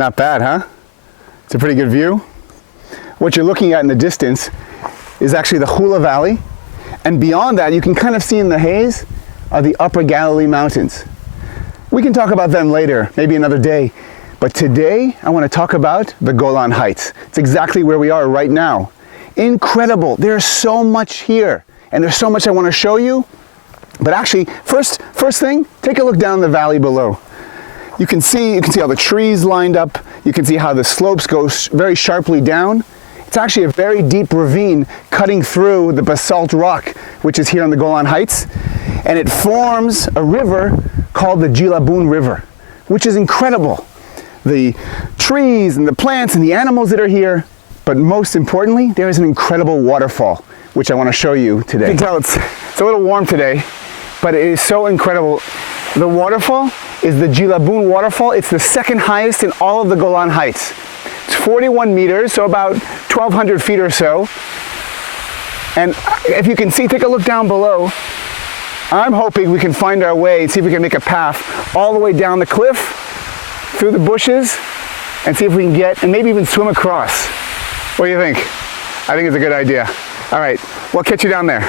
Not bad, huh? It's a pretty good view. What you're looking at in the distance is actually the Hula Valley. And beyond that, you can kind of see in the haze are the Upper Galilee Mountains. We can talk about them later, maybe another day. But today, I want to talk about the Golan Heights. It's exactly where we are right now. Incredible. There's so much here. And there's so much I want to show you. But actually, first thing, take a look down the valley below. You can see all the trees lined up. You can see how the slopes go very sharply down. It's actually a very deep ravine cutting through the basalt rock, which is here on the Golan Heights. And it forms a river called the Jilabun River, which is incredible. The trees and the plants and the animals that are here, but most importantly, there is an incredible waterfall, which I want to show you today. You can tell it's a little warm today, but it is so incredible. The waterfall is the Jilabun waterfall. It's the second highest in all of the Golan Heights. It's 41 meters, so about 1,200 feet or so. And if you can see, take a look down below. I'm hoping we can find our way and see if we can make a path all the way down the cliff, through the bushes, and see if we can get, and maybe even swim across. What do you think? I think it's a good idea. All right, we'll catch you down there.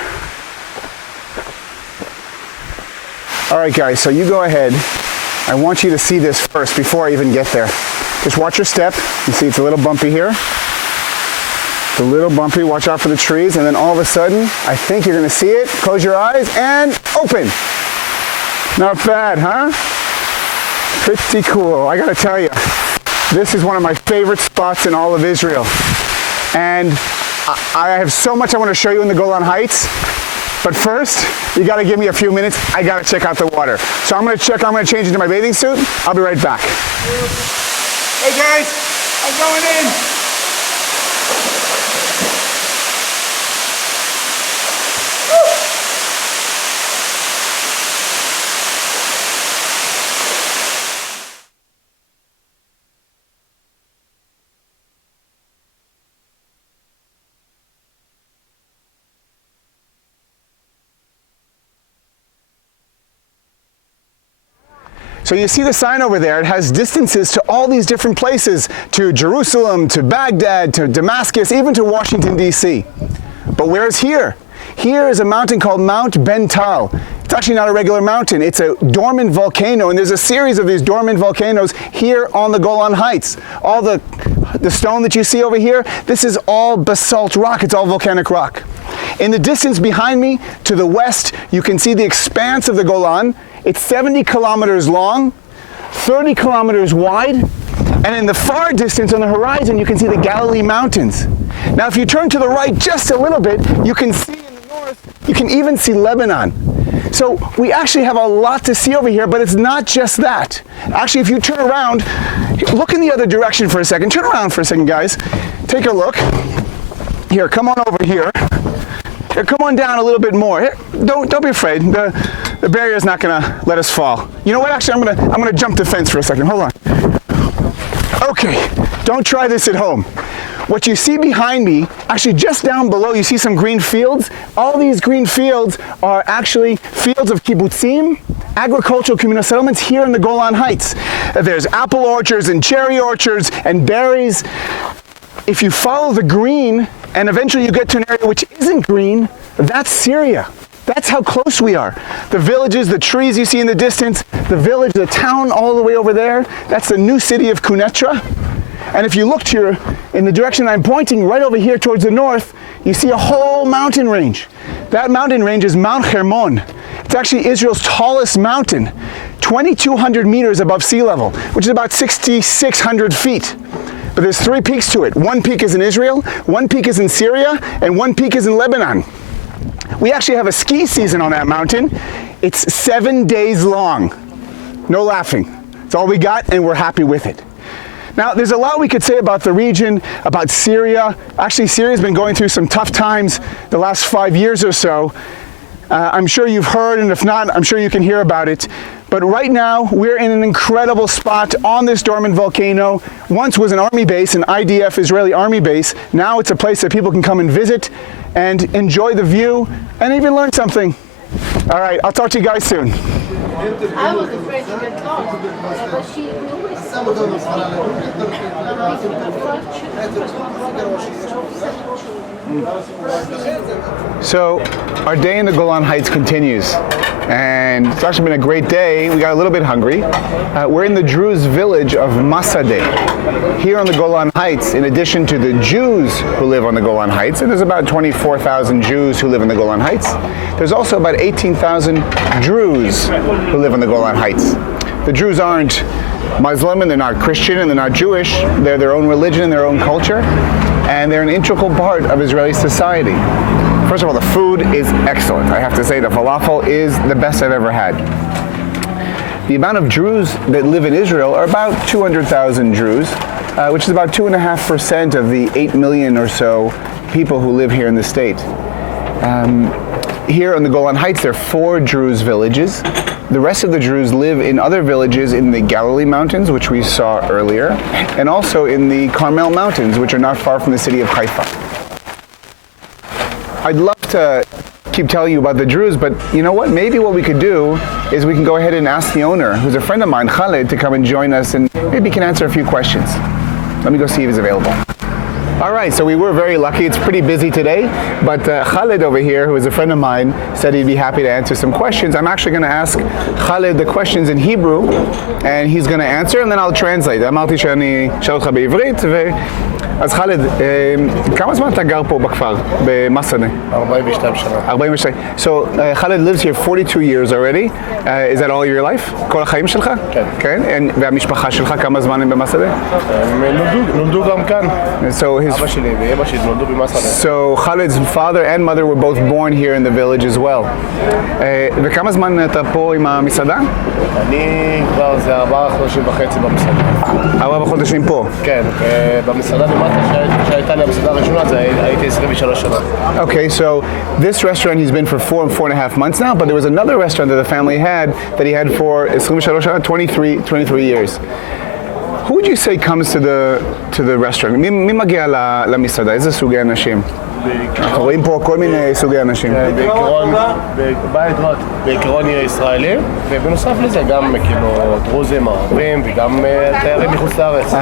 All right, guys, so you go ahead. I want you to see this first before I even get there. Just watch your step. You see it's a little bumpy here. It's a little bumpy. Watch out for the trees. And then all of a sudden, I think you're going to see it. Close your eyes and open. Not bad, huh? Pretty cool. I got to tell you, this is one of my favorite spots in all of Israel. And I have so much I want to show you in the Golan Heights. But first, you got to give me a few minutes. I got to check out the water. So I'm going to change into my bathing suit. I'll be right back. Hey guys, I'm going in. So you see the sign over there, it has distances to all these different places, to Jerusalem, to Baghdad, to Damascus, even to Washington, D.C. But where's here? Here is a mountain called Mount Ben Tal. It's actually not a regular mountain, it's a dormant volcano, and there's a series of these dormant volcanoes here on the Golan Heights. All the stone that you see over here, this is all basalt rock, it's all volcanic rock. In the distance behind me, to the west, you can see the expanse of the Golan. It's 70 kilometers long, 30 kilometers wide, and in the far distance on the horizon, you can see the Galilee Mountains. Now, if you turn to the right just a little bit, you can see in the north, you can even see Lebanon. So we actually have a lot to see over here, but it's not just that. Actually, if you turn around, look in the other direction for a second. Turn around for a second, guys. Take a look. Here, come on over here. Here, come on down a little bit more. Here, don't be afraid. The barrier is not going to let us fall. You know what? Actually, I'm gonna jump the fence for a second. Hold on. Okay, don't try this at home. What you see behind me, actually just down below, you see some green fields. All these green fields are actually fields of kibbutzim, agricultural communal settlements here in the Golan Heights. There's apple orchards and cherry orchards and berries. If you follow the green, and eventually you get to an area which isn't green, that's Syria. That's how close we are. The villages, the trees you see in the distance, the village, the town all the way over there, that's the new city of Quneitra. And if you look to in the direction I'm pointing, right over here towards the north, you see a whole mountain range. That mountain range is Mount Hermon. It's actually Israel's tallest mountain, 2,200 meters above sea level, which is about 6,600 feet. But there's three peaks to it. One peak is in Israel, one peak is in Syria, and one peak is in Lebanon. We actually have a ski season on that mountain. It's 7 days long. No laughing. It's all we got, and we're happy with it. Now, there's a lot we could say about the region, about Syria. Actually, Syria's been going through some tough times the last 5 years or so. I'm sure you've heard, and if not, I'm sure you can hear about it. But right now, we're in an incredible spot on this dormant volcano. Once was an army base, an IDF Israeli army base. Now it's a place that people can come and visit and enjoy the view and even learn something. All right, I'll talk to you guys soon. I was afraid to get lost, but she So our day in the Golan Heights continues, and it's actually been a great day. We got a little bit hungry. We're in the Druze village of Masadeh. Here on the Golan Heights, in addition to the Jews who live on the Golan Heights, and there's about 24,000 Jews who live in the Golan Heights, there's also about 18,000 Druze who live on the Golan Heights. The Druze aren't Muslim, and they're not Christian, and they're not Jewish. They're their own religion and their own culture, and they're an integral part of Israeli society. First of all, the food is excellent. I have to say the falafel is the best I've ever had. The amount of Druze that live in Israel are about 200,000 Druze, which is about 2.5% of the 8 million or so people who live here in the state. Here on the Golan Heights, there are 4 Druze villages. The rest of the Druze live in other villages in the Galilee Mountains, which we saw earlier, and also in the Carmel Mountains, which are not far from the city of Haifa. I'd love to keep telling you about the Druze, but you know what? Maybe what we could do is we can go ahead and ask the owner, who's a friend of mine, Khaled, to come and join us, and maybe he can answer a few questions. Let me go see if he's available. All right, so we were very lucky. It's pretty busy today, but Khaled over here, who is a friend of mine, said he'd be happy to answer some questions. I'm actually going to ask Khaled the questions in Hebrew, and he's going to answer, and then I'll translate. אמרתי שאני אשאל אותך בעברית, אז חאלד, כמה זמן אתה גר פה בכפר, במסעדה? 42 שנה. 42. So Khaled lives here 42 years already. Is that all your life? כל החיים שלך? כן. כן? והמשפחה שלך, כמה זמן הם במסעדה? הם נולדו גם כאן. So אבא שלי ואמא שלי נולדו במסעדה. So Khaled's father and mother were both born here in the village as well. וכמה זמן אתה פה עם המסעדה? אני כבר זה 4 חודשים וחצי במסעדה. 4 חודשים פה? כן, במסעדה למטה שהייתה לי המסעדה הראשונה, הייתי 23 שנה. Okay, so this restaurant he's been for 4.5 months now, but there was another restaurant that the family had that he had for 23 years. Who would you say comes to the restaurant? מי מגיע למסעדה? איזה סוגי אנשים? אנחנו רואים פה כל מיני סוגי אנשים. בעיקרון יהיה ישראלים, ובנוסף לזה גם כאילו דרוזים, ערבים וגם תיירים מחוץ לארץ.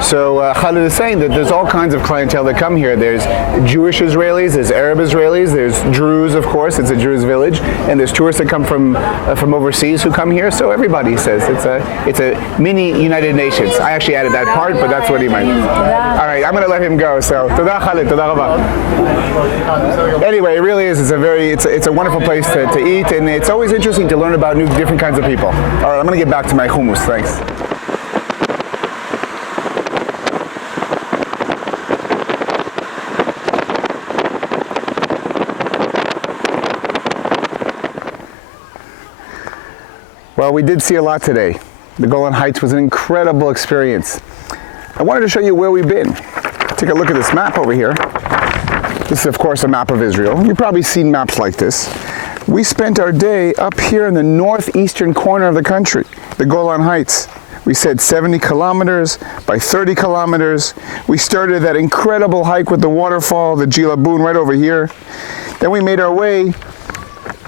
So Khaled is saying that there's all kinds of clientele that come here. There's Jewish Israelis, there's Arab Israelis, there's Druze, of course, it's a Druze village, and there's tourists that come from overseas who come here. So everybody says it's a mini United Nations. I actually added that part, but that's what he meant. All right, I'm going to let him go. So תודה Khaled, תודה רבה. Anyway, it really is. It's a wonderful place to eat, and it's always interesting to learn about different kinds of people. All right, I'm going to get back to my hummus. Thanks. Well, we did see a lot today. The Golan Heights was an incredible experience. I wanted to show you where we've been. Take a look at this map over here. This is, of course, a map of Israel. You've probably seen maps like this. We spent our day up here in the northeastern corner of the country, the Golan Heights. We said 70 kilometers by 30 kilometers. We started that incredible hike with the waterfall, the Jilabun, right over here. Then we made our way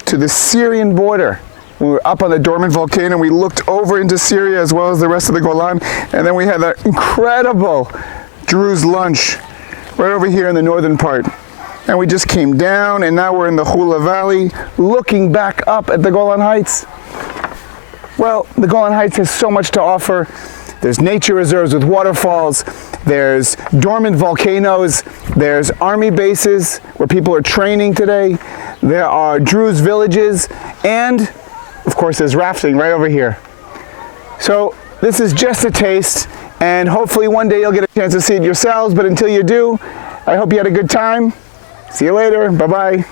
to the Syrian border. We were up on the dormant volcano. We looked over into Syria as well as the rest of the Golan. And then we had that incredible Druze lunch right over here in the northern part. And we just came down, and now we're in the Hula Valley, looking back up at the Golan Heights. Well, the Golan Heights has so much to offer. There's nature reserves with waterfalls, there's dormant volcanoes, there's army bases where people are training today, there are Druze villages, and of course there's rafting right over here. So this is just a taste, and hopefully one day you'll get a chance to see it yourselves, but until you do, I hope you had a good time. See you later. Bye-bye.